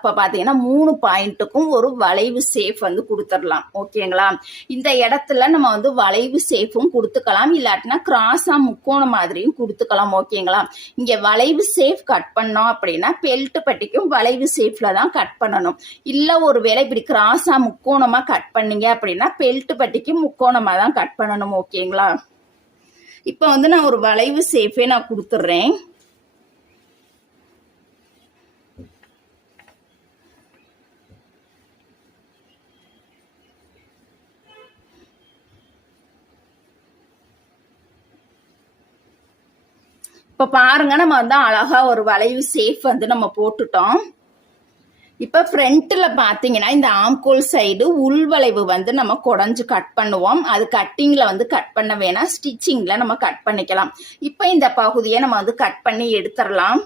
இப்போ பார்த்தீங்கன்னா 3 பாயிண்ட்டுக்கும் ஒரு வளைவு சேஃப் வந்து கொடுத்துடலாம். ஓகேங்களா? இந்த இடத்துல நம்ம வந்து வளைவு சேஃபும் கொடுத்துக்கலாம், இல்லாட்டினா கிராஸா முக்கோண மாதிரியும் கொடுத்துக்கலாம். ஓகேங்களா? இங்க வளைவு சேஃப் கட் பண்ணோம் அப்படின்னா பெல்ட் பட்டிக்கும் வளைவு சேஃப்ல தான் கட் பண்ணணும். இல்ல ஒருவேளை இப்படி கிராஸா முக்கோணமா கட் பண்ணீங்க அப்படின்னா பெல்ட் பட்டிக்கு முக்கோணமா தான் கட் பண்ணணும். ஓகேங்களா? இப்போ வந்து நான் ஒரு வளைவு சேஃபே நான் கொடுத்துட்றேன். இப்போ பாருங்க, நம்ம வந்து அழகா ஒரு வளைவு சேஃப் வந்து நம்ம போட்டுட்டோம். இப்போ ஃப்ரண்ட்ல பார்த்தீங்கன்னா இந்த ஆம்கோல் சைடு உள்வளைவு வந்து நம்ம குடஞ்சு கட் பண்ணுவோம். அது கட்டிங்ல வந்து கட் பண்ண வேணாம், ஸ்டிச்சிங்ல நம்ம கட் பண்ணிக்கலாம். இப்போ இந்த பகுதியை நம்ம வந்து கட் பண்ணி எடுத்துடலாம்.